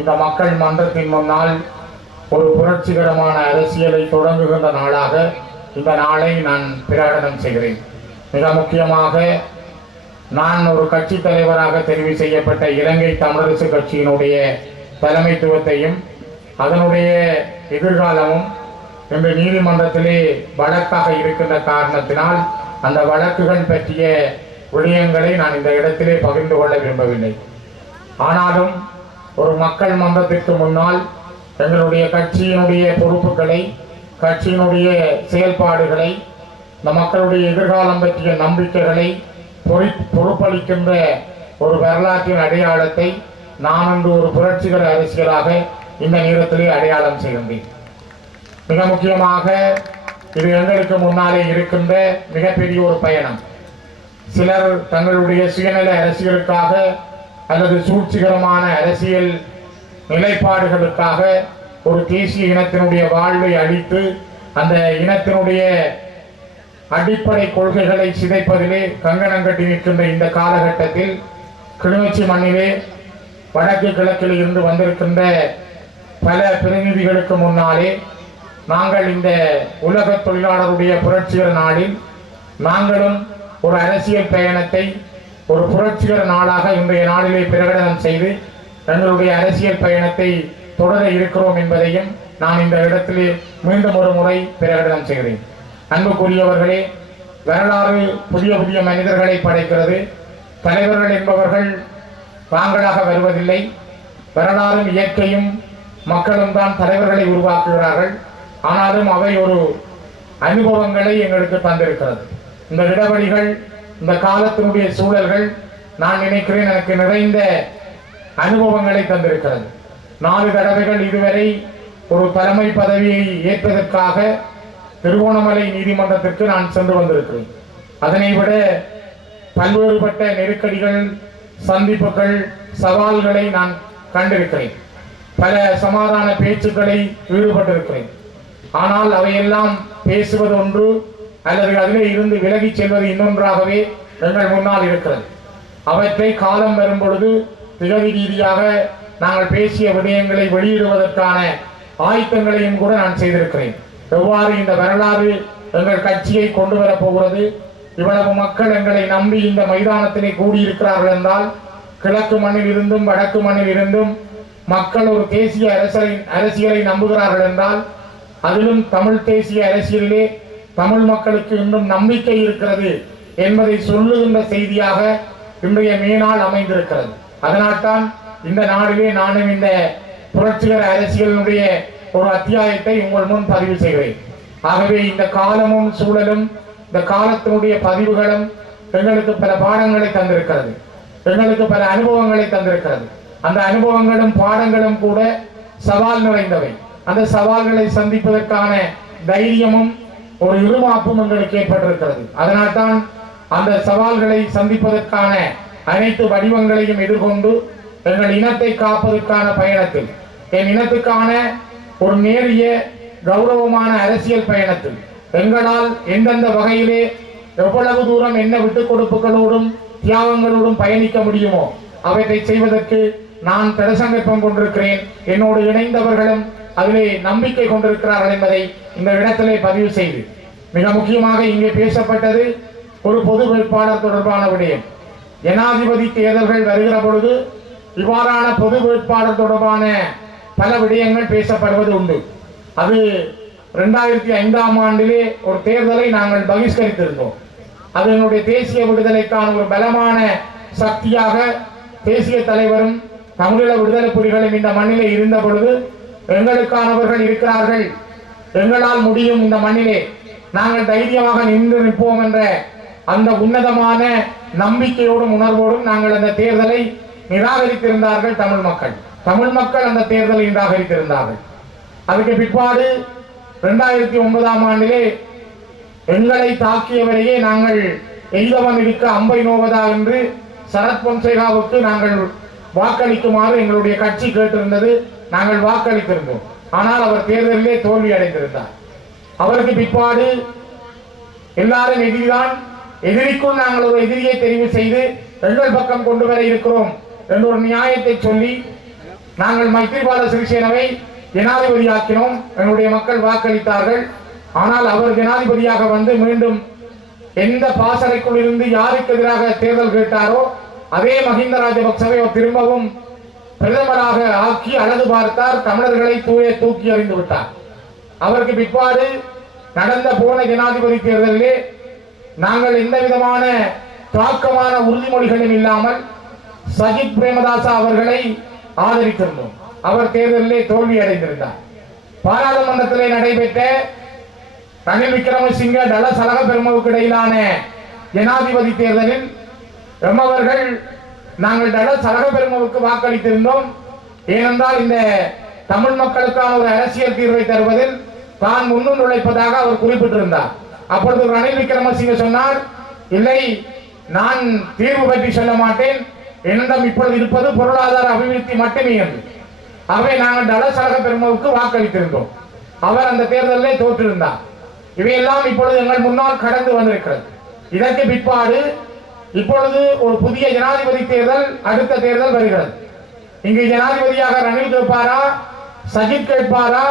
இந்த மக்கள் மன்றத்தின் முன்னால் ஒரு புரட்சிகரமான அரசியலை தொடங்குகின்ற நாளாக இந்த நாளை நான் பிரகடனம் செய்கிறேன் மிக முக்கியமாக நான் ஒரு கட்சி தலைவராக தெரிவு செய்யப்பட்ட இலங்கை தமிழரசு கட்சியினுடைய தலைமைத்துவத்தையும் அதனுடைய எதிர்காலமும் இன்று நீதிமன்றத்திலே வழக்காக இருக்கின்ற காரணத்தினால் அந்த வழக்குகள் பற்றிய விடயங்களை நான் இந்த இடத்திலே பகிர்ந்து கொள்ள விரும்பவில்லை ஆனாலும் ஒரு மக்கள் மன்றத்திற்கு முன்னால் எங்களுடைய கட்சியினுடைய பொறுப்புகளை கட்சியினுடைய செயல்பாடுகளை இந்த மக்களுடைய எதிர்காலம் பற்றிய நம்பிக்கைகளை பொறி பொறுப்பளிக்கின்ற ஒரு வரலாற்றின் அடையாளத்தை நான் அன்று ஒரு புரட்சிகர அரசியலாக இந்த நேரத்திலே அடையாளம் செய்கின்றேன் மிக முக்கியமாக இது எங்களுக்கு முன்னாலே இருக்கின்ற மிகப்பெரிய ஒரு பயணம் சிலர் தங்களுடைய சுயநல அரசியலுக்காக அல்லது சூழ்ச்சிகரமான அரசியல் நிலைப்பாடுகளுக்காக ஒரு தேசிய இனத்தினுடைய வாழ்வை அழித்து அந்த இனத்தினுடைய அடிப்படை கொள்கைகளை சிதைப்பதிலே கங்கணம் கட்டி நிற்கின்ற இந்த காலகட்டத்தில் கிளிநொச்சி மண்ணிலே வடக்கு கிழக்கில் இருந்து வந்திருக்கின்ற பல பிரதிநிதிகளுக்கு முன்னாலே நாங்கள் இந்த உலக தொழிலாளருடைய புரட்சிகர நாளில் நாங்களும் ஒரு அரசியல் பயணத்தை ஒரு புரட்சிகர நாளாக இன்றைய நாளிலே பிரகடனம் செய்து தங்களுடைய அரசியல் பயணத்தை தொடர இருக்கிறோம் என்பதையும் நான் இந்த இடத்திலே மீண்டும் ஒரு முறை பிரகடனம் செய்கிறேன் அன்புக்குரியவர்களே வரலாறு புதிய புதிய மனிதர்களை படைக்கிறது தலைவர்கள் என்பவர்கள் தாங்களாக வருவதில்லை வரலாறும் இயற்கையும் மக்களும் தான் தலைவர்களை உருவாக்குகிறார்கள் ஆனாலும் அவை ஒரு அனுபவங்களை எங்களுக்கு தந்திருக்கிறது இந்த இடவழிகள் இந்த காலத்தினுடைய சூழல்கள் நான் நினைக்கிறேன் எனக்கு நிறைந்த அனுபவங்களை தந்திருக்கிறது நாலு தடவைகள் இதுவரை ஒரு தலைமை பதவியை ஏற்பதற்காக திருவோணமலை நீதிமன்றத்திற்கு நான் சென்று வந்திருக்கிறேன் அதனை விட பல்வேறுபட்ட நெருக்கடிகள் சந்திப்புகள் சவால்களை நான் கண்டிருக்கிறேன் பல சமாதான பேச்சுக்களை ஈடுபட்டிருக்கிறேன் ஆனால் அவையெல்லாம் பேசுவது ஒன்று அல்லது அதிலே இருந்து விலகி செல்வது இன்னொன்றாகவே எங்கள் முன்னால் இருக்கிறது அவற்றை காலம் வரும்பொழுது திகதி ரீதியாக நாங்கள் பேசிய விடயங்களை வெளியிடுவதற்கான ஆயத்தங்களையும் கூட நான் செய்திருக்கிறேன் எவ்வாறு இந்த வரலாறு எங்கள் கட்சியை கொண்டு வரப்போகிறது இவ்வளவு மக்கள் எங்களை நம்பி இந்த மைதானத்திலே கூடியிருக்கிறார்கள் என்றால் கிழக்கு மண்ணில் இருந்தும் வடக்கு மண்ணில் இருந்தும் மக்கள் ஒரு தேசிய அரசியலை அரசியலை நம்புகிறார்கள் என்றால் அதிலும் தமிழ் தேசிய அரசியலிலே தமிழ் மக்களுக்கு இன்னும் நம்பிக்கை இருக்கிறது என்பதை சொல்லுகின்ற செய்தியாக இன்றைய மேனால் அமைந்திருக்கிறது அதனால்தான் இந்த நாடுவே நானும் இந்த புரட்சிகர அரசியலினுடைய ஒரு அத்தியாயத்தை உங்கள் முன் பதிவு செய்கிறேன் ஆகவே இந்த காலமும் சூழலும் இந்த காலத்தினுடைய பதிவுகளும் எங்களுக்கு பல பாடங்களை தந்திருக்கிறது எங்களுக்கு பல அனுபவங்களை தந்திருக்கிறது அந்த அனுபவங்களும் பாடங்களும் கூட சவால் நிறைந்தவை அந்த சவால்களை சந்திப்பதற்கான தைரியமும் ஒரு இருமாப்பும் எங்களுக்கு ஏற்பட்டிருக்கிறது அதனால்தான் அந்த சவால்களை சந்திப்பதற்கான அனைத்து வடிவங்களையும் எதிர்கொண்டு எங்கள் இனத்தை காப்பதற்கான பயணத்தில் என் இனத்துக்கான ஒரு நேரிய கௌரவமான அரசியல் பயணத்தில் எங்களால் எந்தெந்த வகையிலே எவ்வளவு தூரம் என்ன விட்டுக் கொடுப்புகளோடும் தியாகங்களோடும் பயணிக்க முடியுமோ அவற்றை செய்வதற்கு நான் தடசங்கற்பம் கொண்டிருக்கிறேன் என்னோடு இணைந்தவர்களும் அதிலே நம்பிக்கை கொண்டிருக்கிறார்கள் என்பதை இந்த இடத்திலே பதிவு செய்து மிக முக்கியமாக இங்கே பேசப்பட்டது ஒரு பொது வேட்பாளர் தொடர்பான விடயம் ஜனாதிபதி தேர்தல்கள் வருகிற பொழுது இவ்வாறான பொது வேட்பாளர் தொடர்பான பல விடயங்கள் பேசப்படுவது உண்டு அது ரெண்டாயிரத்தி ஐந்தாம் ஆண்டிலே ஒரு தேர்தலை நாங்கள் பகிஷ்கரித்திருந்தோம் அது என்னுடைய தேசிய விடுதலைக்கான ஒரு பலமான சக்தியாக தேசிய தலைவரும் தமிழீழ விடுதலை புலிகளும் இந்த மண்ணிலே இருந்த பொழுது எங்களுக்கானவர்கள் இருக்கிறார்கள் எங்களால் முடியும் இந்த மண்ணிலே நாங்கள் தைரியமாக நின்று நிற்போம் என்ற அந்த உன்னதமான நம்பிக்கையோடும் உணர்வோடும் நாங்கள் அந்த தேர்தலை நிராகரித்திருந்தார்கள் தமிழ் மக்கள் தமிழ் மக்கள் அந்த தேர்தலை நிராகரித்திருந்தார்கள் அதுக்கு பிற்பாடு இரண்டாயிரத்தி ஒன்பதாம் ஆண்டிலே எங்களை தாக்கியவரையே நாங்கள் எய்தவன் இருக்க அம்பை நோவதா என்று சரத் பொன்சேகாவுக்கு நாங்கள் வாக்களிக்குமாறு எங்களுடைய கட்சி கேட்டிருந்தது நாங்கள் வாக்களித்திருந்தோம் ஆனால் அவர் தேர்தலிலே தோல்வி அடைந்திருந்தார் அவருக்கு பிற்பாடு எல்லாரும் எதிரிதான் எதிரிக்கும் நாங்கள் ஒரு எதிரியை தெரிவு செய்து எங்கள் பக்கம் கொண்டு வர இருக்கிறோம் என்ற ஒரு நியாயத்தை சொல்லி நாங்கள் மைத்திரிபால சிறிசேனவை ஜனாதிபதியாக்கினோம் என்னுடைய மக்கள் வாக்களித்தார்கள் ஆனால் அவர் ஜனாதிபதியாக வந்து மீண்டும் எந்த பாசறைக்குள் இருந்து யாருக்கு எதிராக தேர்தல் கேட்டாரோ அதே மஹிந்த ராஜபக்சவை திரும்பவும் பிரதமராக ஆக்கி அழகு பார்த்தார் தமிழர்களை தூய தூக்கி அறிந்து விட்டார் அவருக்கு பிற்பாடு நடந்த போன ஜனாதிபதி தேர்தலிலே நாங்கள் எந்த விதமான தாக்கமான உறுதிமொழிகளும் இல்லாமல் சஜித் பிரேமதாசா அவர்களை ஆதரித்திருந்தோம் அவர் தேர்தலிலே தோல்வி அடைந்திருந்தார் பாராளுமன்றத்திலே நடைபெற்ற ரணில் விக்ரமசிங்க டல சலக பெருமவுக்கு இடையிலான ஜனாதிபதி தேர்தலில் எம்மவர்கள் நாங்கள் தடவை சலக வாக்களித்திருந்தோம் ஏனென்றால் இந்த தமிழ் மக்களுக்கான ஒரு அரசியல் தீர்வை தருவதில் தான் முன்னும் நுழைப்பதாக அவர் குறிப்பிட்டிருந்தார் அப்பொழுது ரணில் விக்ரமசிங்க சொன்னார் இல்லை நான் தீர்வு பற்றி சொல்ல மாட்டேன் என்னிடம் இப்பொழுது இருப்பது பொருளாதார அபிவிருத்தி மட்டுமே என்று அவை நாங்கள் டலசலக பெருமாவுக்கு வாக்களித்திருந்தோம் அவர் அந்த தேர்தலில் தோற்றிருந்தார் இவையெல்லாம் இப்பொழுது எங்கள் முன்னால் கடந்து வந்திருக்கிறது இதற்கு பிற்பாடு இப்பொழுது ஒரு புதிய ஜனாதிபதி தேர்தல் அடுத்த தேர்தல் வருகிறது இங்கு ஜனாதிபதியாக ரணில் கேட்பாரா சஜித் கேட்பாரா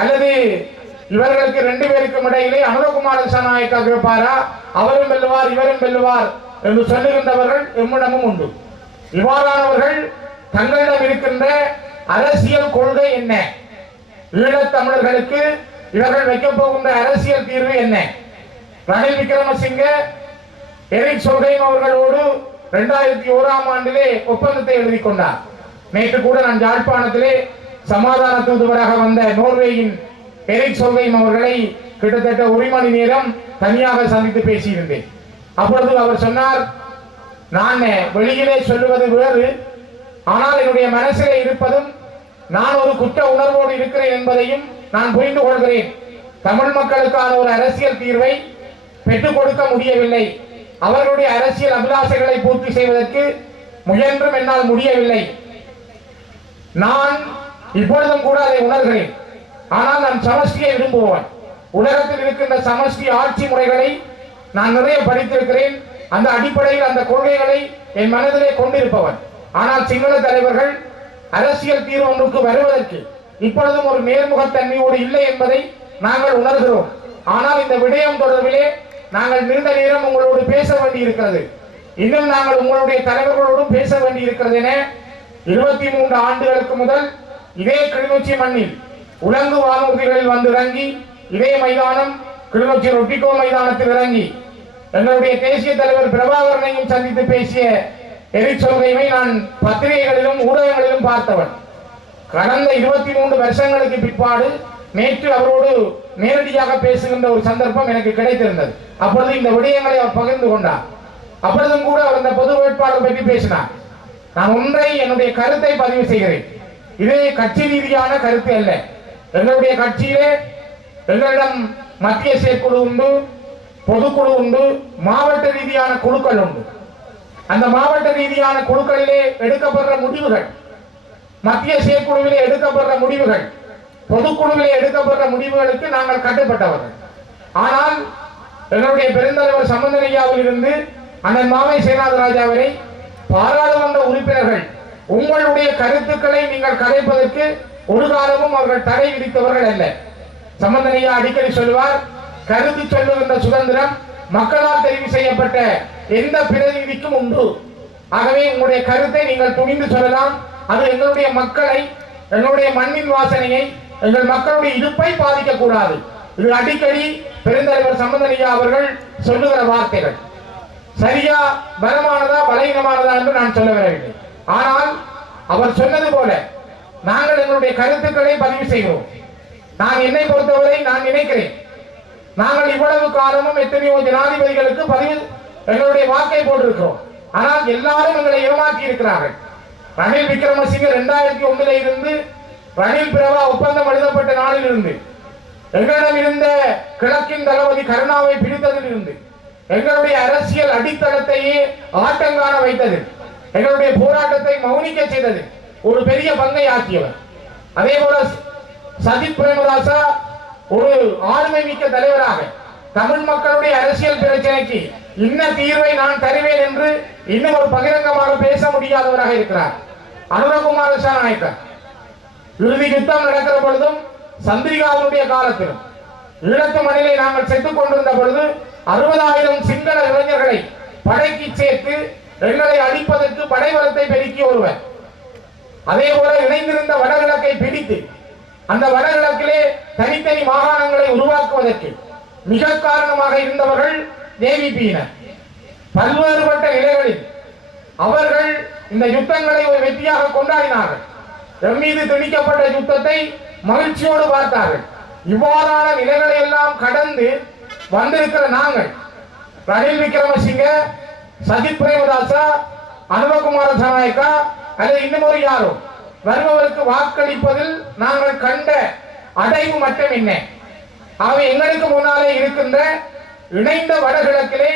அல்லது இவர்களுக்கு ரெண்டு பேருக்கும் இடையிலே அனுரகுமார் சனாயக்கா கேட்பாரா அவரும் வெல்லுவார் இவரும் வெல்லுவார் என்று சொல்லுகின்றவர்கள் எம்மிடமும் உண்டு இவ்வாறானவர்கள் தங்களிடம் இருக்கின்ற அரசியல் கொள்கை என்ன ஈழத்தமிழர்களுக்கு இவர்கள் வைக்க போகின்ற அரசியல் தீர்வு என்ன ரணில் விக்ரமசிங்க எரிக் சொல்கையும் அவர்களோடு இரண்டாயிரத்தி ஓராம் ஆண்டிலே ஒப்பந்தத்தை எழுதி கொண்டார் நேற்று கூட நான் யாழ்ப்பாணத்திலே சமாதான தூதுவராக வந்த நோர்வேயின் எரிக் சொல்கையும் அவர்களை கிட்டத்தட்ட ஒரு மணி நேரம் தனியாக சந்தித்து பேசியிருந்தேன் அப்பொழுது அவர் சொன்னார் நான் வெளியிலே சொல்லுவது வேறு ஆனால் என்னுடைய மனசிலே இருப்பதும் நான் ஒரு குற்ற உணர்வோடு இருக்கிறேன் என்பதையும் நான் புரிந்து கொள்கிறேன் தமிழ் மக்களுக்கான ஒரு அரசியல் தீர்வை பெற்றுக் கொடுக்க முடியவில்லை அவர்களுடைய அரசியல் அபிலாசைகளை பூர்த்தி செய்வதற்கு முயன்றும் என்னால் முடியவில்லை நான் இப்பொழுதும் கூட அதை உணர்கிறேன் ஆனால் நான் சமஷ்டியை விரும்புவோம் உலகத்தில் இருக்கின்ற சமஷ்டி ஆட்சி முறைகளை நான் நிறைய படித்திருக்கிறேன் அந்த அடிப்படையில் அந்த கொள்கைகளை என் மனதிலே கொண்டிருப்பவன் ஆனால் சிங்கள தலைவர்கள் அரசியல் தீர்வு வருவதற்கு இப்பொழுதும் ஒரு நேர்முகத்தன்மையோடு இல்லை என்பதை நாங்கள் உணர்கிறோம் ஆனால் இந்த விடயம் தொடர்பிலே நாங்கள் நீண்ட நேரம் உங்களோடு பேச வேண்டி இருக்கிறது இன்னும் நாங்கள் உங்களுடைய தலைவர்களோடும் பேச வேண்டி இருக்கிறது என இருபத்தி மூன்று ஆண்டுகளுக்கு முதல் இதே கிளிநொச்சி மண்ணில் உலங்கு வானூர்திகளில் வந்து இறங்கி இதே மைதானம் கிளிநொச்சி ரொட்டிகோ மைதானத்தில் இறங்கி எங்களுடைய தேசிய தலைவர் பிரபாகரனையும் சந்தித்து பேசிய எரிச்சொல்கையுமே நான் பத்திரிகைகளிலும் ஊடகங்களிலும் பார்த்தவன் கடந்த இருபத்தி மூன்று வருஷங்களுக்கு பிற்பாடு நேற்று அவரோடு நேரடியாக பேசுகின்ற ஒரு சந்தர்ப்பம் எனக்கு கிடைத்திருந்தது அப்பொழுது இந்த விடயங்களை அவர் பகிர்ந்து கொண்டார் அப்பொழுதும் கூட அவர் இந்த பொது வேட்பாளர் பற்றி பேசினார் நான் ஒன்றை என்னுடைய கருத்தை பதிவு செய்கிறேன் இது கட்சி ரீதியான கருத்து அல்ல எங்களுடைய கட்சியிலே எங்களிடம் மத்திய செயற்குழு உண்டு பொதுக்குழு உண்டு மாவட்ட ரீதியான குழுக்கள் உண்டு அந்த மாவட்ட ரீதியான குழுக்களிலே எடுக்கப்படுற முடிவுகள் மத்திய செயற்குழுவிலே எடுக்கப்படுற முடிவுகள் பொதுக்குழுவில் எடுக்கப்பட்ட முடிவுகளுக்கு நாங்கள் கட்டுப்பட்டவர்கள் ஆனால் என்னுடைய பெருந்தலைவர் சம்பந்தனையாவில் இருந்து அண்ணன் மாவை சேனாத வரை பாராளுமன்ற உறுப்பினர்கள் உங்களுடைய கருத்துக்களை நீங்கள் கதைப்பதற்கு ஒரு காலமும் அவர்கள் தடை விதித்தவர்கள் அல்ல சம்பந்தனையா அடிக்கடி சொல்வார் கருத்து சொல்லுகின்ற சுதந்திரம் மக்களால் தெரிவு செய்யப்பட்ட எந்த பிரதிநிதிக்கும் உண்டு ஆகவே உங்களுடைய கருத்தை நீங்கள் துணிந்து சொல்லலாம் அது எங்களுடைய மக்களை என்னுடைய மண்ணின் வாசனையை எங்கள் மக்களுடைய இருப்பை பாதிக்கக்கூடாது இது அடிக்கடி பெருந்தலைவர் சம்பந்தனையா அவர்கள் சொல்லுகிற வார்த்தைகள் சரியா பலமானதா பலகீனமானதா என்று நான் சொல்ல வரவில்லை ஆனால் அவர் சொன்னது போல நாங்கள் எங்களுடைய கருத்துக்களை பதிவு செய்கிறோம் நான் என்னை பொறுத்தவரை நான் நினைக்கிறேன் நாங்கள் இவ்வளவு காலமும் எத்தனையோ ஜனாதிபதிகளுக்கு பதிவு எங்களுடைய வாக்கை போட்டிருக்கிறோம் ஆனால் எல்லாரும் எங்களை ஏமாற்றி இருக்கிறார்கள் ரணில் விக்ரமசிங்க இரண்டாயிரத்தி ஒன்றில் இருந்து ரணில் பிரபா ஒப்பந்தம் எழுதப்பட்ட இருந்து எங்களிடம் இருந்த கிழக்கின் தளபதி கருணாவை இருந்து எங்களுடைய அரசியல் அடித்தளத்தையே ஆட்டங்காண வைத்தது எங்களுடைய போராட்டத்தை மௌனிக்க செய்தது ஒரு பெரிய பங்கை ஆக்கியவர் அதே போல சஜித் பிரேமதாசா ஒரு ஆளுமை மிக்க தலைவராக தமிழ் மக்களுடைய அரசியல் பிரச்சனைக்கு இன்ன தீர்வை நான் தருவேன் என்று இன்னும் ஒரு பகிரங்கமாக பேச முடியாதவராக இருக்கிறார் அனுரகுமார நாயக்கர் இறுதி யுத்தம் நடக்கிற பொழுதும் சந்திரிகாவுடைய காலத்திலும் ஈழத்து மண்ணிலே நாங்கள் செத்துக் கொண்டிருந்த பொழுது அறுபதாயிரம் சிங்கள இளைஞர்களை படைக்கு சேர்த்து எங்களை அழிப்பதற்கு படைவலத்தை பெருக்கி ஒருவர் அதே போல இணைந்திருந்த வடகிழக்கை பிடித்து அந்த வடகிழக்கிலே தனித்தனி மாகாணங்களை உருவாக்குவதற்கு மிக காரணமாக இருந்தவர்கள் தேவிபியினர் பல்வேறுபட்ட நிலைகளில் அவர்கள் இந்த யுத்தங்களை ஒரு வெற்றியாக கொண்டாடினார்கள் மீது திணிக்கப்பட்ட யுத்தத்தை மகிழ்ச்சியோடு பார்த்தார்கள் இவ்வாறான நிலைகளை எல்லாம் கடந்து வந்திருக்கிற நாங்கள் ரணில் விக்ரமசிங்க சஜித் பிரேமதாசா அனுபகுமார சனாயக்கா அல்லது இன்னும் ஒரு யாரோ வருபவருக்கு வாக்களிப்பதில் நாங்கள் கண்ட அடைவு மட்டும் என்ன அவை எங்களுக்கு முன்னாலே இருக்கின்ற இணைந்த வடகிழக்கிலே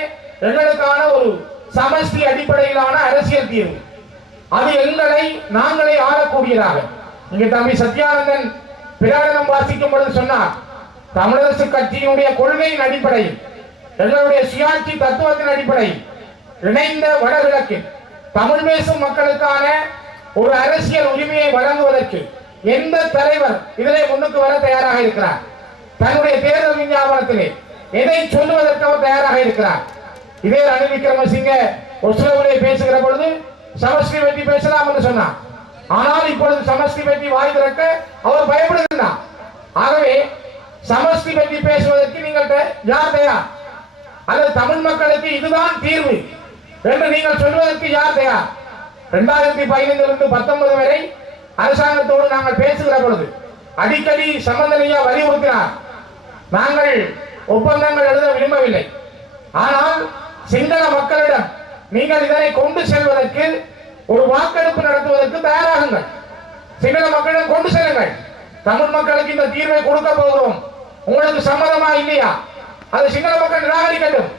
எங்களுக்கான ஒரு சமஷ்டி அடிப்படையிலான அரசியல் தீர்வு அது எங்களை நாங்களே ஆளக்கூடியதாக இங்க தம்பி சத்யானந்தன் பிரகடனம் வாசிக்கும் பொழுது சொன்னார் தமிழரசு கட்சியினுடைய கொள்கையின் அடிப்படையில் எங்களுடைய சுயாட்சி தத்துவத்தின் அடிப்படையில் இணைந்த வடகிழக்கு தமிழ் பேசும் மக்களுக்கான ஒரு அரசியல் உரிமையை வழங்குவதற்கு எந்த தலைவர் இதனை முன்னுக்கு வர தயாராக இருக்கிறார் தன்னுடைய தேர்தல் விஞ்ஞாபனத்திலே எதை சொல்லுவதற்கு அவர் தயாராக இருக்கிறார் இதே ரணில் விக்ரமசிங்க ஒசுலவுலே பேசுகிற பொழுது சமஸ்கிருதி பற்றி பேசலாம் என்று சொன்னான் ஆனால் இப்பொழுது சமஸ்கிருதி வாய் திறக்க அவர் பயப்படுகிறார் ஆகவே சமஸ்கிருதி பற்றி பேசுவதற்கு நீங்கள் யார் தயார் அல்லது தமிழ் மக்களுக்கு இதுதான் தீர்வு என்று நீங்கள் சொல்வதற்கு யார் தயார் இரண்டாயிரத்தி பதினைந்திலிருந்து பத்தொன்பது வரை அரசாங்கத்தோடு நாங்கள் பேசுகிற பொழுது அடிக்கடி சம்பந்தனையா வலியுறுத்தினார் நாங்கள் ஒப்பந்தங்கள் எழுத விரும்பவில்லை ஆனால் சிங்கள மக்களிடம் நீங்கள் இதனை கொண்டு செல்வதற்கு ஒரு வாக்கெடுப்பு நடத்துவதற்கு தயாராகுங்கள் சிங்கள மக்களிடம் கொண்டு செல்லுங்கள் தமிழ் மக்களுக்கு இந்த தீர்வை கொடுக்க போகிறோம் உங்களுக்கு சம்மதமா இல்லையா அது சிங்கள மக்கள் நிராகரிக்கட்டும்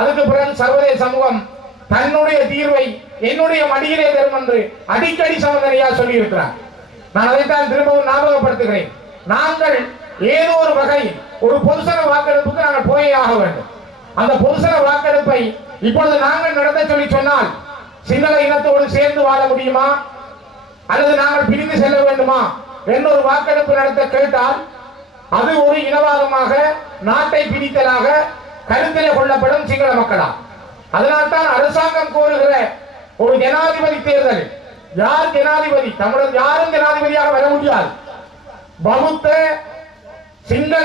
அதுக்கு பிறகு சர்வதேச சமூகம் தன்னுடைய தீர்வை என்னுடைய மடியிலே தரும் என்று அடிக்கடி சமந்தனையா சொல்லியிருக்கிறார் நான் அதைத்தான் திரும்பவும் ஞாபகப்படுத்துகிறேன் நாங்கள் ஏதோ ஒரு வகையில் ஒரு பொதுசன வாக்கெடுப்புக்கு நாங்கள் போயே ஆக வேண்டும் அந்த பொதுசன வாக்கெடுப்பை இப்பொழுது நாங்கள் நடத்த சொல்லி சொன்னால் சிங்கள இனத்தோடு சேர்ந்து வாழ முடியுமா அல்லது நாங்கள் பிரிந்து செல்ல வேண்டுமா என்று வாக்கெடுப்பு நடத்த கேட்டால் அது ஒரு இனவாதமாக நாட்டை பிடித்தலாக கருத்தில் கொள்ளப்படும் சிங்கள மக்களா அதனால்தான் அரசாங்கம் கோருகிற ஒரு ஜனாதிபதி தேர்தல் யார் ஜனாதிபதி தமிழர் யாரும் ஜனாதிபதியாக வர முடியாது பௌத்த சிங்கள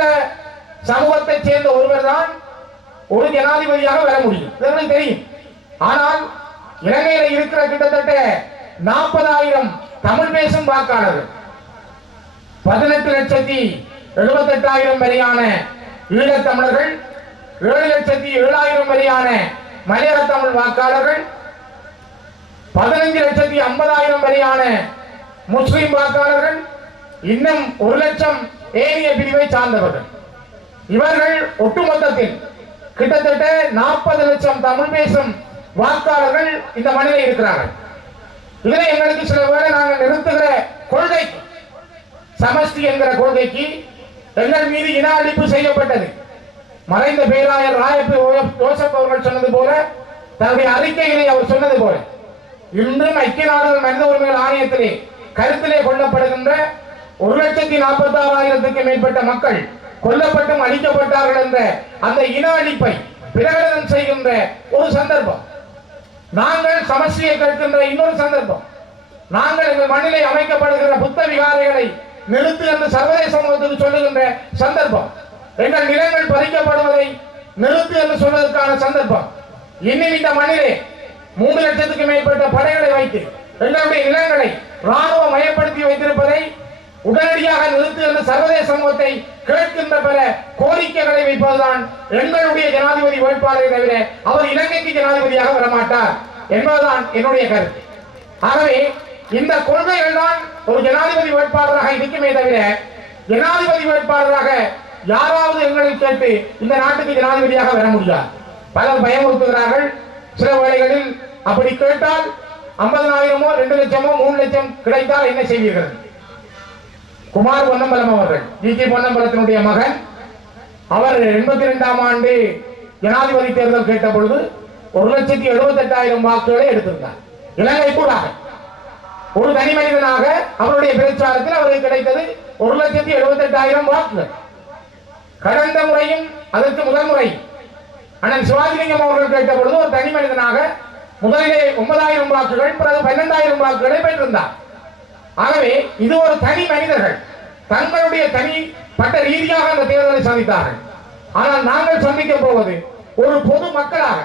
சமூகத்தைச் சேர்ந்த ஒருவர் தான் ஒரு ஜனாதிபதியாக வர முடியும் தெரியும் ஆனால் இலங்கையில இருக்கிற கிட்டத்தட்ட நாற்பதாயிரம் தமிழ் பேசும் வாக்காளர்கள் பதினெட்டு லட்சத்தி எழுபத்தெட்டாயிரம் வரையான ஈழத்தமிழர்கள் ஏழு லட்சத்தி ஏழாயிரம் வரையான மலையாள தமிழ் வாக்காளர்கள் பதினஞ்சு லட்சத்தி ஐம்பதாயிரம் வரையான முஸ்லிம் வாக்காளர்கள் இன்னும் ஒரு லட்சம் ஏனிய பிரிவை சார்ந்தவர்கள் இவர்கள் ஒட்டுமொத்தத்தில் கிட்டத்தட்ட நாற்பது லட்சம் தமிழ் பேசும் வாக்காளர்கள் இந்த மண்ணில் இருக்கிறார்கள் இதில் எங்களுக்கு சில பேரை நாங்கள் நிறுத்துகிற கொள்கை சமஷ்டி என்கிற கொள்கைக்கு எங்கள் மீது இன அழிப்பு செய்யப்பட்டது மறைந்த பேராயர் ராயப்பு ஜோசப் அவர்கள் சொன்னது போல தன்னுடைய அறிக்கைகளை அவர் சொன்னது போல இன்றும் ஐக்கிய நாடுகள் மனித உரிமைகள் ஆணையத்திலே கருத்திலே கொள்ளப்படுகின்ற ஒரு லட்சத்தி நாற்பத்தி ஆறாயிரத்துக்கு மேற்பட்ட மக்கள் கொல்லப்பட்டும் அழிக்கப்பட்டார்கள் என்ற அந்த இன அழிப்பை பிரகடனம் செய்கின்ற ஒரு சந்தர்ப்பம் நாங்கள் சமஸ்தியை கேட்கின்ற இன்னொரு சந்தர்ப்பம் நாங்கள் எங்கள் மண்ணிலே அமைக்கப்படுகிற புத்த விகாரைகளை நிறுத்து என்று சர்வதேச சமூகத்துக்கு சொல்லுகின்ற சந்தர்ப்பம் எங்கள் நிலங்கள் பறிக்கப்படுவதை நிறுத்து என்று சொல்வதற்கான சந்தர்ப்பம் இன்னும் இந்த மண்ணிலே மூன்று லட்சத்துக்கு மேற்பட்ட படைகளை வைத்து எங்களுடைய நிலங்களை ராணுவம் மயப்படுத்தி வைத்திருப்பதை உடனடியாக நிறுத்து என்று சர்வதேச சமூகத்தை கேட்கின்ற பல கோரிக்கைகளை வைப்பதுதான் எங்களுடைய ஜனாதிபதி வேட்பாளரை தவிர அவர் இலங்கைக்கு ஜனாதிபதியாக வரமாட்டார் என்பதுதான் என்னுடைய கருத்து ஆகவே இந்த கொள்கைகள் தான் ஒரு ஜனாதிபதி வேட்பாளராக இருக்குமே தவிர ஜனாதிபதி வேட்பாளராக யாராவது எங்களை கேட்டு இந்த நாட்டுக்கு ஜனாதிபதியாக வர முடியாது பலர் பயமுறுத்துகிறார்கள் சில வேளைகளில் அப்படி கேட்டால் ஐம்பதனாயிரமோ ரெண்டு லட்சமோ மூணு லட்சம் கிடைத்தால் என்ன செய்வீர்கள் குமார் பொன்னம்பலம் அவர்கள் ஜி கே பொன்னம்பலத்தினுடைய மகன் அவர் எண்பத்தி ரெண்டாம் ஆண்டு ஜனாதிபதி தேர்தல் கேட்ட பொழுது ஒரு லட்சத்தி எழுபத்தி எட்டாயிரம் வாக்குகளை எடுத்திருந்தார் இலங்கை கூட ஒரு தனி மனிதனாக அவருடைய பிரச்சாரத்தில் அவருக்கு கிடைத்தது ஒரு லட்சத்தி எழுபத்தி எட்டாயிரம் வாக்குகள் கடந்த முறையும் அதற்கு முதல் முறை அண்ணன் சிவாஜிலிங்கம் அவர்கள் கேட்ட பொழுது ஒரு தனி மனிதனாக முதலிலே ஒன்பதாயிரம் வாக்குகள் பிறகு பன்னெண்டாயிரம் வாக்குகளை பெற்றிருந்தார் ஆகவே இது ஒரு தனி மனிதர்கள் தங்களுடைய தனிப்பட்ட ரீதியாக அந்த தேர்தலை சந்தித்தார்கள் ஆனால் நாங்கள் சந்திக்க போவது ஒரு பொது மக்களாக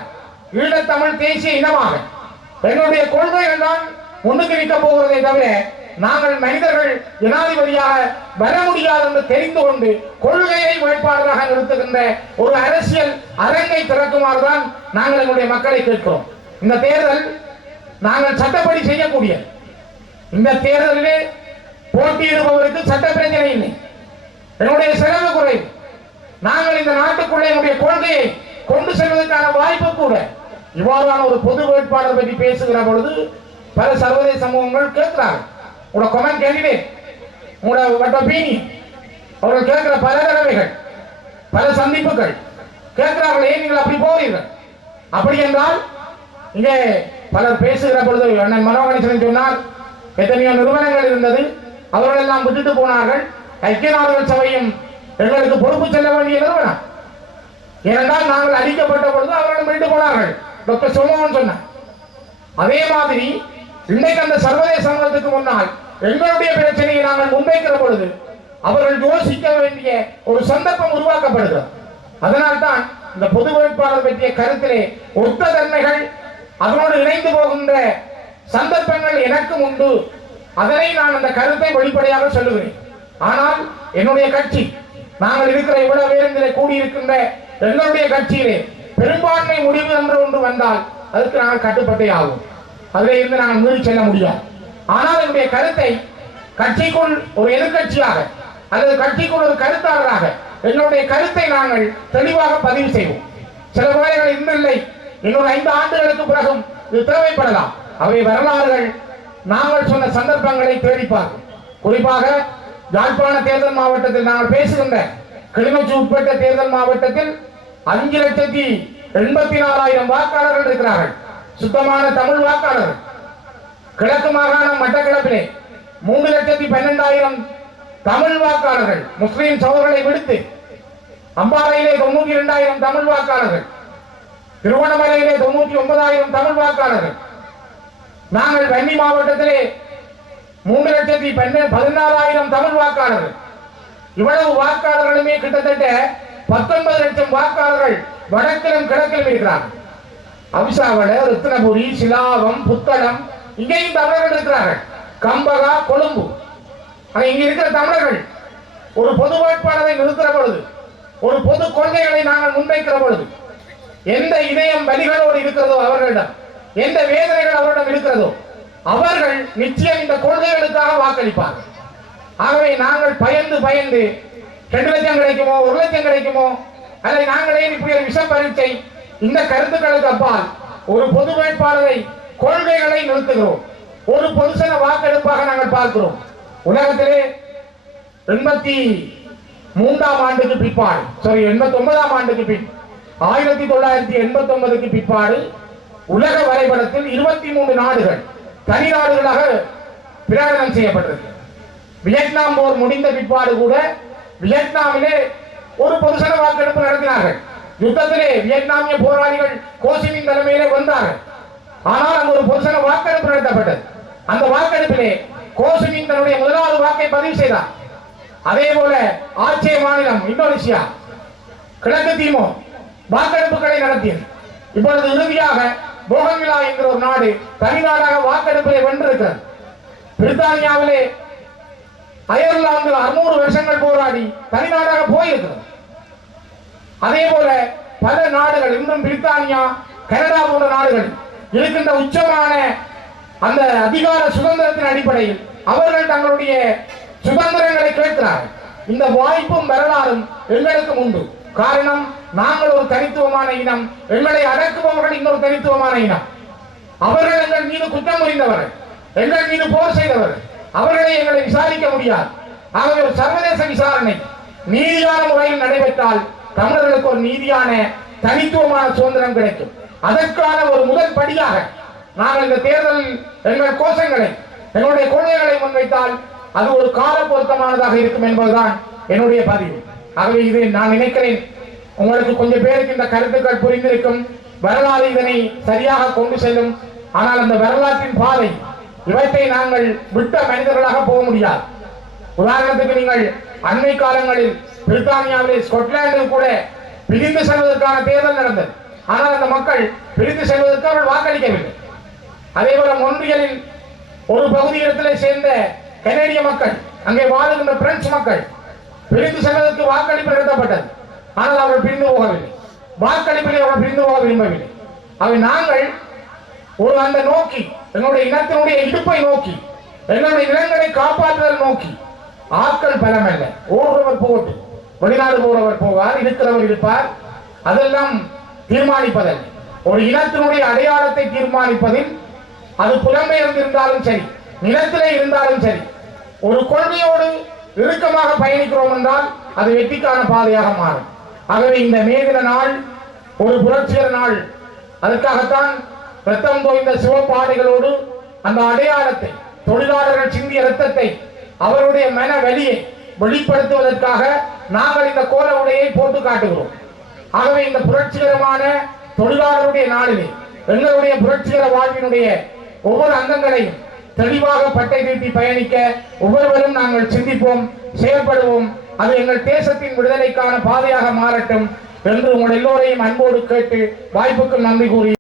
ஈழத்தமிழ் தேசிய இனமாக எங்களுடைய கொள்கைகள் தான் முன்னுக்கு நிற்க போகிறதை தவிர நாங்கள் மனிதர்கள் ஜனாதிபதியாக வர முடியாது என்று தெரிந்து கொண்டு கொள்கையை வேட்பாளராக நிறுத்துகின்ற ஒரு அரசியல் அரங்கை திறக்குமாறு தான் நாங்கள் எங்களுடைய மக்களை கேட்கிறோம் இந்த தேர்தல் நாங்கள் சட்டப்படி செய்யக்கூடிய இந்த தேர்தலிலே போட்டியிடுபவருக்கு சட்ட பிரச்சனை இல்லை என்னுடைய செலவு குறை நாங்கள் இந்த நாட்டுக்குள்ளே என்னுடைய கொள்கையை கொண்டு செல்வதற்கான வாய்ப்பு கூட இவ்வாறான ஒரு பொது வேட்பாளர் பற்றி பேசுகிற பொழுது பல சர்வதேச சமூகங்கள் கேட்கிறார்கள் உங்களோட அவர்கள் கேட்கிற பல தடவைகள் பல சந்திப்புகள் கேட்கிறார்கள் ஏன் நீங்கள் அப்படி போகிறீர்கள் அப்படி என்றால் இங்கே பலர் பேசுகிற பொழுது அண்ணன் மனோகணேசன் சொன்னால் எத்தனையோ நிறுவனங்கள் இருந்தது எல்லாம் விட்டுட்டு போனார்கள் ஐக்கிய நாடுகள் சபையும் எங்களுக்கு பொறுப்பு செல்ல வேண்டிய நிறுவனம் ஏனென்றால் நாங்கள் அழிக்கப்பட்ட பொழுது அவர்கள் விட்டு போனார்கள் டாக்டர் சோமோகன் சொன்னார் அதே மாதிரி இன்றைக்கு அந்த சர்வதேச சங்கத்துக்கு முன்னால் எங்களுடைய பிரச்சனையை நாங்கள் முன்வைக்கிற பொழுது அவர்கள் யோசிக்க வேண்டிய ஒரு சந்தர்ப்பம் உருவாக்கப்படுகிறது அதனால்தான் இந்த பொது வேட்பாளர் பற்றிய கருத்திலே ஒத்த தன்மைகள் அதனோடு இணைந்து போகின்ற சந்தர்ப்பங்கள் எனக்கும் உண்டு அதனை நான் அந்த கருத்தை வெளிப்படையாக சொல்லுகிறேன் ஆனால் என்னுடைய கட்சி நாங்கள் இருக்கிற இவ்வளவு பேர் இதில் கூடியிருக்கின்ற எங்களுடைய கட்சியிலே பெரும்பான்மை முடிவு என்று ஒன்று வந்தால் அதற்கு நாங்கள் கட்டுப்பட்டே ஆகும் அதிலே இருந்து நாங்கள் மீறி செல்ல முடியாது ஆனால் என்னுடைய கருத்தை கட்சிக்குள் ஒரு எதிர்கட்சியாக அல்லது கட்சிக்குள் ஒரு கருத்தாளராக என்னுடைய கருத்தை நாங்கள் தெளிவாக பதிவு செய்வோம் சில இன்னும் இல்லை இன்னொரு ஐந்து ஆண்டுகளுக்கு பிறகும் இது தேவைப்படலாம் அவை வரலாறுகள் நாங்கள் சொன்ன சந்தர்ப்பங்களை தேடிப்பார்கள் குறிப்பாக யாழ்ப்பாண தேர்தல் மாவட்டத்தில் நாங்கள் பேசுகின்ற கிளிநொச்சி உட்பட்ட தேர்தல் மாவட்டத்தில் அஞ்சு லட்சத்தி எண்பத்தி நாலாயிரம் வாக்காளர்கள் இருக்கிறார்கள் சுத்தமான தமிழ் வாக்காளர்கள் கிழக்கு மாகாணம் மட்டக்கிழப்பிலே மூன்று லட்சத்தி பன்னெண்டாயிரம் தமிழ் வாக்காளர்கள் முஸ்லீம் சோழர்களை விடுத்து அம்பாறையிலே தொண்ணூத்தி இரண்டாயிரம் தமிழ் வாக்காளர்கள் திருவண்ணாமலையிலே தொண்ணூத்தி ஒன்பதாயிரம் தமிழ் வாக்காளர்கள் நாங்கள் கன்னி மாவட்டத்திலே மூன்று லட்சத்தி பதினாறாயிரம் தமிழ் வாக்காளர்கள் இவ்வளவு வாக்காளர்களுமே கிட்டத்தட்ட பத்தொன்பது லட்சம் வாக்காளர்கள் வடக்கிலும் கிழக்கிலும் இருக்கிறார்கள் அபிசாவள ரத்னபுரி சிலாவம் புத்தளம் இங்கேயும் தமிழர்கள் இருக்கிறார்கள் கம்பகா கொழும்பு இங்க இருக்கிற தமிழர்கள் ஒரு பொது வேட்பாளரை நிறுத்துற பொழுது ஒரு பொது கொள்கைகளை நாங்கள் முன்வைக்கிற பொழுது எந்த இதயம் வலிகளோடு இருக்கிறதோ அவர்களிடம் எந்த வேதனைகள் அவரிடம் இருக்கிறதோ அவர்கள் நிச்சயம் இந்த கொள்கைகளுக்காக வாக்களிப்பார்கள் ஆகவே நாங்கள் பயந்து பயந்து ரெண்டு லட்சம் கிடைக்குமோ ஒரு லட்சம் கிடைக்குமோ அதை நாங்களே இப்படி ஒரு விஷ பரீட்சை இந்த கருத்துக்களுக்கு அப்பால் ஒரு பொது வேட்பாளரை கொள்கைகளை நிறுத்துகிறோம் ஒரு பொதுசன வாக்கெடுப்பாக நாங்கள் பார்க்கிறோம் உலகத்திலே எண்பத்தி மூன்றாம் ஆண்டுக்கு பிற்பாடு சாரி எண்பத்தி ஒன்பதாம் ஆண்டுக்கு பின் ஆயிரத்தி தொள்ளாயிரத்தி எண்பத்தி ஒன்பதுக்கு பிற்பாடு உலக வரைபடத்தில் இருபத்தி மூன்று நாடுகள் தனி நாடுகளாக பிரகடனம் செய்யப்பட்டது வியட்நாம் போர் முடிந்த பிற்பாடு கூட வியட்நாமிலே ஒரு பொதுசன வாக்கெடுப்பு நடத்தினார்கள் யுத்தத்திலே வியட்நாமிய போராளிகள் கோசிமின் தலைமையிலே வந்தார்கள் ஆனால் அங்கு ஒரு பொதுசன வாக்கெடுப்பு நடத்தப்பட்டது அந்த வாக்கெடுப்பிலே கோசிமின் தன்னுடைய முதலாவது வாக்கை பதிவு செய்தார் அதே போல ஆட்சிய மாநிலம் இந்தோனேஷியா கிழக்கு தீமோ வாக்கெடுப்புகளை நடத்தியது இப்பொழுது இறுதியாக போகன்விலா என்கிற ஒரு நாடு தனிநாடாக வாக்கெடுப்பிலே வென்றிருக்கிறது பிரித்தானியாவிலே அயர்லாந்து அறுநூறு வருஷங்கள் போராடி தனிநாடாக போயிருக்கிறது அதே போல பல நாடுகள் இன்னும் பிரித்தானியா கனடா போன்ற நாடுகள் இருக்கின்ற உச்சமான அந்த அதிகார சுதந்திரத்தின் அடிப்படையில் அவர்கள் தங்களுடைய சுதந்திரங்களை கேட்கிறார்கள் இந்த வாய்ப்பும் வரலாறும் எங்களுக்கும் உண்டு காரணம் நாங்கள் ஒரு தனித்துவமான இனம் எங்களை அடக்குபவர்கள் இன்னொரு தனித்துவமான இனம் அவர்கள் எங்கள் மீது குற்றம் முடிந்தவர் எங்கள் மீது போர் செய்தவர் அவர்களை எங்களை விசாரிக்க முடியாது ஆகவே ஒரு சர்வதேச விசாரணை நீதியான முறையில் நடைபெற்றால் தமிழர்களுக்கு ஒரு நீதியான தனித்துவமான சுதந்திரம் கிடைக்கும் அதற்கான ஒரு முதல் படியாக நாங்கள் இந்த தேர்தல் எங்கள் கோஷங்களை எங்களுடைய கொள்கைகளை முன்வைத்தால் அது ஒரு கால பொருத்தமானதாக இருக்கும் என்பதுதான் என்னுடைய பதிவு ஆகவே இதை நான் நினைக்கிறேன் உங்களுக்கு கொஞ்சம் பேருக்கு இந்த கருத்துக்கள் புரிந்திருக்கும் வரலாறு இதனை சரியாக கொண்டு செல்லும் ஆனால் அந்த வரலாற்றின் பாதை இவற்றை நாங்கள் விட்ட மனிதர்களாக போக முடியாது உதாரணத்துக்கு நீங்கள் அண்மை காலங்களில் பிரித்தானியாவிலே ஸ்கொட்லாண்டில் கூட பிரிந்து செல்வதற்கான தேர்தல் நடந்தது ஆனால் அந்த மக்கள் பிரிந்து செல்வதற்கு அவர்கள் வாக்களிக்கவில்லை அதேபோல போல ஒன்றியலில் ஒரு பகுதி இடத்திலே சேர்ந்த கனேடிய மக்கள் அங்கே வாழுகின்ற பிரெஞ்சு மக்கள் பிரிந்து செல்வதற்கு வாக்களிப்பு நடத்தப்பட்டது ஆனால் அவர்கள் பிரிந்து போகவில்லை வாக்களிப்பிலே அவர்கள் பிரிந்து போக விரும்பவில்லை அவை நாங்கள் ஒரு அந்த நோக்கி எங்களுடைய இனத்தினுடைய இடுப்பை நோக்கி எங்களுடைய இனங்களை காப்பாற்றுதல் நோக்கி ஆட்கள் பலமல்ல ஓடுறவர் போட்டு வெளிநாடு போறவர் போவார் இருக்கிறவர் இருப்பார் அதெல்லாம் தீர்மானிப்பதல்ல ஒரு இனத்தினுடைய அடையாளத்தை தீர்மானிப்பதில் அது இருந்திருந்தாலும் சரி நிலத்திலே இருந்தாலும் சரி ஒரு கொள்கையோடு இறுக்கமாக பயணிக்கிறோம் என்றால் அது வெற்றிக்கான பாதையாக மாறும் ஆகவே இந்த மேதின நாள் ஒரு புரட்சிகர நாள் அதற்காகத்தான் ரத்தம் தோய்ந்த சிவப்பாடைகளோடு அந்த அடையாளத்தை தொழிலாளர்கள் சிந்திய ரத்தத்தை அவருடைய மன வழியை வெளிப்படுத்துவதற்காக நாங்கள் இந்த கோல உடையை போட்டு காட்டுகிறோம் ஆகவே இந்த புரட்சிகரமான தொழிலாளருடைய நாளிலே எங்களுடைய புரட்சிகர வாழ்வினுடைய ஒவ்வொரு அங்கங்களையும் தெளிவாக பட்டை தீட்டி பயணிக்க ஒவ்வொருவரும் நாங்கள் சிந்திப்போம் செயல்படுவோம் அது எங்கள் தேசத்தின் விடுதலைக்கான பாதையாக மாறட்டும் என்று உங்கள் எல்லோரையும் அன்போடு கேட்டு வாய்ப்புக்கு நன்றி கூறி